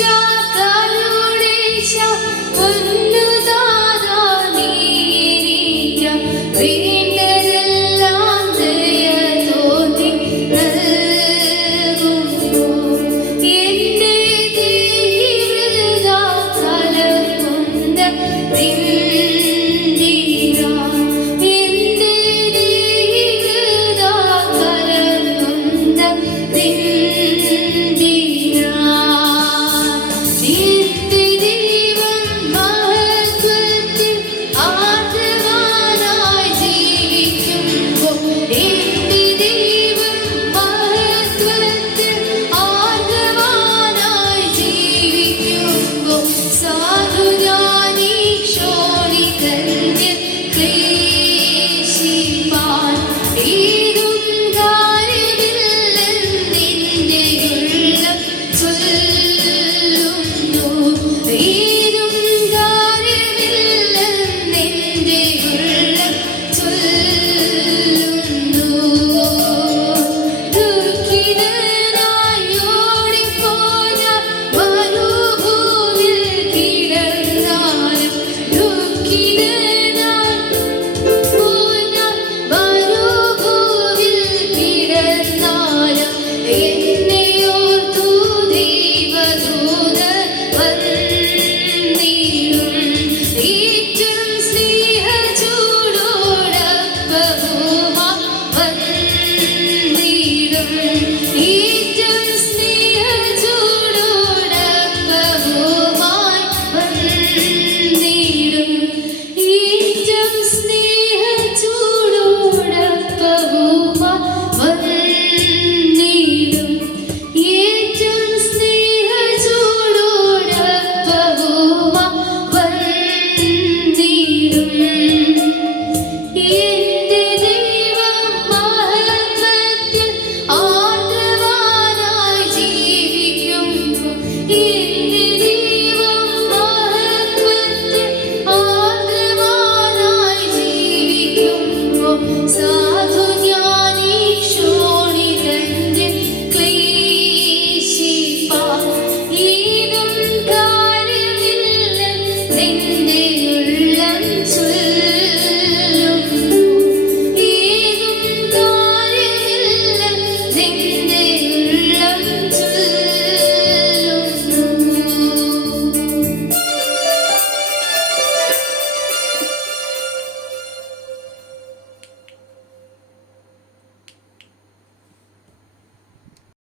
Jesus.